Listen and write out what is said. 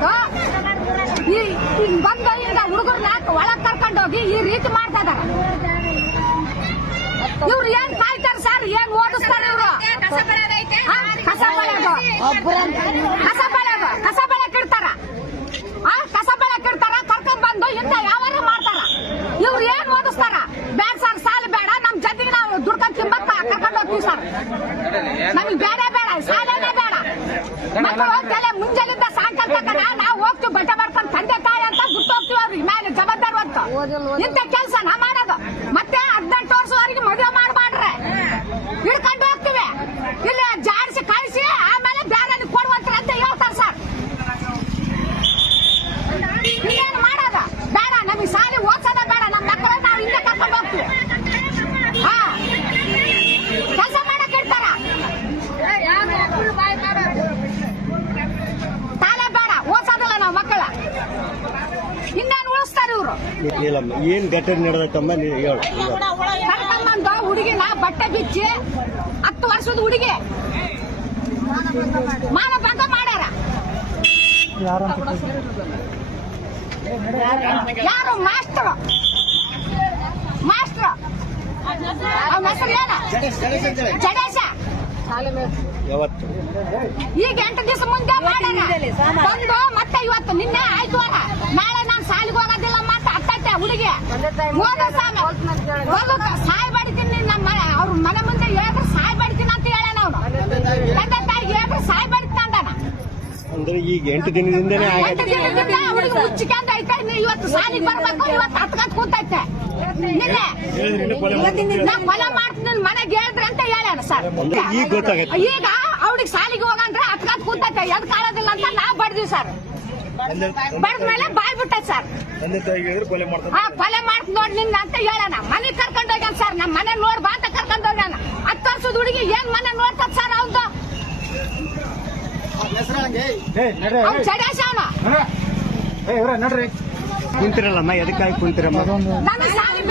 ಮಾಡ್ಕೊಂಡು ಬಂದು ಈಗ ಹುಡುಗರ್ನ ಒಳಗ್ ಕರ್ಕೊಂಡು ಹೋಗಿ ಈ ರೀತಿ ಮಾಡ್ತಾ ಇದಾರೆ. ಇವ್ರು ಏನ್ ಕಾಯ್ತಾರೆ ಸರ್, ಏನ್ ಓದಿಸ್ತಾರೆ ಇವರು? ಕಸ ಬೆಳೆಕ್ ಇಡ್ತಾರ, ಕಸ ಬೆಳೆಕ್ ಇಡ್ತಾರ, ಕರ್ಕೊಂಡ್ ಬಂದು ಇಂತ ಯಾವಾರ ಮಾಡ್ತಾರ. ಇವ್ರು ಏನ್ ಓದಿಸ್ತಾರ? ಬೇಡ ಸರ್, ಸಾಲ ಬೇಡ, ನಮ್ ಜೊತೆಗೆ ನಾವು ದುಡ್ಕೊಂಡ್ ತಿಂಬತ್ತ ಕರ್ಕೊಂಡು ಹೋಗ್ತೀವಿ ಸರ್. ನಮ್ಗೆ ಬೇಡ ಸಾಲನೇ ಬೇಡ. ಮಕ್ಕಳು ತಲೆ ಮುಂಜಾನಿಂದ ಸಾಯಂಕಾಲ ತನಕ ನಾವು ಹೋಗ್ತೀವಿ, ಬಟ್ಟೆ ಮಾಡ್ಕೊಂಡು ತಂದೆ ತಾಯಿ ಅಂತ ಬಿಟ್ಟು ಹೋಗ್ತೀವಿ. ಅವ್ರಿಗೆ ಮೇಲೆ ಜವಾಬ್ದಾರಿ ಅಂತ ಇಂಥ ಕೆಲಸ ನಾ ಮಾಡೋದು. ಮತ್ತೆ 18 ವರ್ಷದವರೆಗೆ ಮದುವೆ ಮಾಡ್ಬಾಡ್ರೆ ಹಿಡ್ಕೊಂಡು ಹೋಗ್ತೀವಿ. ಇಲ್ಲಿ ಜಾಡಿಸಿ ಕಳಿಸಿ ಆಮೇಲೆ ಬೇರೆ ಕೊಡುವಂತ ಅಂತ ಹೇಳ್ತಾರೆ ಸರ್. ಇನ್ನೇನು ಮಾಡೋದ ಬೇಡ, ನಮಗೆ ಸಾಲಿ ಓದ್ಸೋದ ಬೇಡ. ನಮ್ಮ ಮಕ್ಕಳು ನಾವು ಹಿಂದೆ ಕರ್ಕೊಂಡು ಹೋಗ್ತೀವಿ. ಕೆಲಸ ಮಾಡಕ್ ಇರ್ತಾರ, ತಾಲೆ ಬೇಡ, ಓದ್ಸೋದಿಲ್ಲ ನಾವು ಮಕ್ಕಳ. ಇನ್ನೇನು ಉಳಿಸ್ತಾರೆ ಇವರು? ಏನ್ ಘಟನೆ ನಡೆದಮ್ಮ ಹೇಳು. ಕರ್ಕೊಂಬಂದು ಹುಡುಗಿನ ಬಟ್ಟೆ ಬಿಚ್ಚಿ 10 ವರ್ಷದ ಹುಡುಗಿ ಮಾನಭಂಗ ಮಾಡ್ಯಾರ. ಯಾರು ಮಾಸ್ಟರ್ ಅವನ ಹೆಸರು ಏನ? ಜಡೇಶ. ಈಗ 8 ದಿವಸ ಮುಂದೆ ಮಾಡ್ಯಾರ. ಬಂದು ಮತ್ತೆ ಇವತ್ತು ನಿನ್ನೆ ಆಯ್ತು ವಾರ, ನಾಳೆ ನಾನು ಸಾಲಿಗೆ ಹೋಗೋದಿಲ್ಲ ಮತ್ತೆ ಅತ್ತೈತೆ ಹುಡುಗಿ ಸಾಯ್ ಬಡಿತೀನಿ. ನಮ್ಮ ಅವ್ರ ಮನೆ ಮುಂದೆ ಹೇಳಿದ್ರೆ ಸಾಯ್ ಬಡಿತೀನಿ ಅಂತ ಹೇಳ. ನಾವು ತಂದೆ ತಾಯಿಗೆ ಹೇಳಿದ್ರೆ ಸಾಯ್ ಬಡಿತಾನ. ಅಂದ್ರೆ ಈಗ 8 ದಿನದಿಂದನೇ ಅವಳಿಗೆ ಹುಚ್ಚಿಕೊಂಡ್ ಐತೆ. ಇವತ್ತು ಸಾಲಿಗೆ ಬರ್ಬೇಕು, ಇವತ್ತು ಹತ್ಕೊಂಡ್ ಕೂತೈತೆ. ನಿನ್ನೆ ನಾ ಕೊಲೆ ಮಾಡ್ತೀನಿ ಮನೆಗೆ ಹೇಳಿದ್ರೆ ಅಂತ ಹೇಳ್ಯಾರ ಸರ್. ಈಗ ಅವಳಿಗೆ ಸಾಲಿಗೆ ಹೋಗಂದ್ರೆ ಹತ್ಕೊಂಡ್ ಕೂತೈತೆ, ಎದ್ ಕಾಲೋದಿಲ್ಲ ಅಂತ ನಾವ್ ಬಡ್ದಿವಿ ಸರ್. ಬಡ್ದ್ಮೇಲೆ ಬಾಯ್ ಬಿಟ್ಟೈತೆ ಸರ್. ಕೊಲೆ ಮಾಡ್ತೀನಿ ನೋಡಿ ನಿನ್ನ ಅಂತ ಹೇಳೋಣ. ಮನೆಗೆ ಕರ್ಕೊಂಡು ಹೋಗ್ಯಾನ ಸರ್. ನಮ್ಮ ಮನೆ ನೋಡ್ ಬಾ ಅಂತ ಕರ್ಕೊಂಡು ಹೋಗ್ಯಾನ. 10 ವರ್ಷದ ಹುಡುಗಿ ಏನ್ ಮನೆ ನೋಡ್ತದ ಸರ್ ಅವ್ದು? ಜಡೇಶ ಅವನು ಕುಂತಿರಲ್ಲಮ್ಮ, ಎದಕ್ಕಾಗಿ ಕುಂತಿರಮ್ಮ? ನನ್ನ ಸಾಲಿ